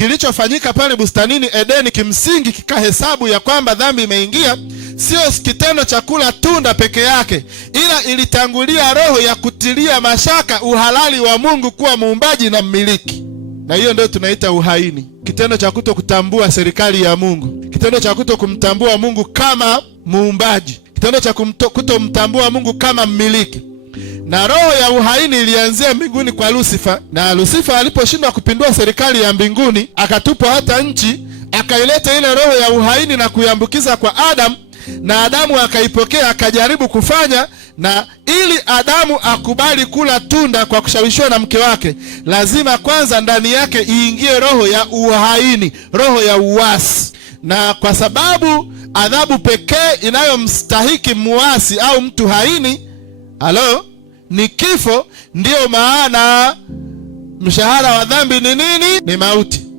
kilichofanyika pale bustanini Edeni kimsingi kikahesabu ya kwamba dhambi imeingia, sio kitendo cha kula tunda peke yake, ila ilitangulia roho ya kutilia mashaka uhalali wa Mungu kuwa muumbaji na mmiliki. Na hiyo ndio tunaita uhaini, kitendo cha kutokutambua serikali ya Mungu, kitendo cha kutokumtambua Mungu kama muumbaji, kitendo cha kutomtambua Mungu kama mmiliki. Na roho ya uhaini ilianzia mbinguni kwa Lucifer, na Lucifer aliposhindwa kupindua serikali ya mbinguni akatupwa hata nchi, akaileta ile roho ya uhaini na kuiambukiza kwa Adam, na Adamu akaipokea akajaribu kufanya. Na ili Adamu akubali kula tunda kwa kushawishiwa na mke wake, lazima kwanza ndani yake iingie roho ya uhaini, roho ya uasi. Na kwa sababu adhabu pekee inayomstahiki muasi au mtu haini ni kifo, ndiyo maana mshahara wa dhambi ni nini? Ni mauti.